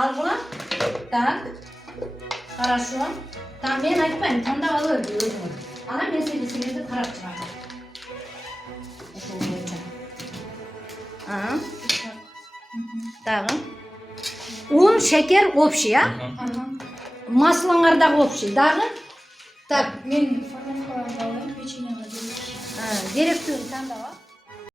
Al bunu. Так. Хорошо. Tamam ben айтпаймын, таңдап ала бер өзің. Ана мен сені қарап шығардым. Тағы. Un, şeker общий, а? Маслаңардағы общий. Дағы? Так. Мен формалға алайын, печеньеға Деректі таңдап ал.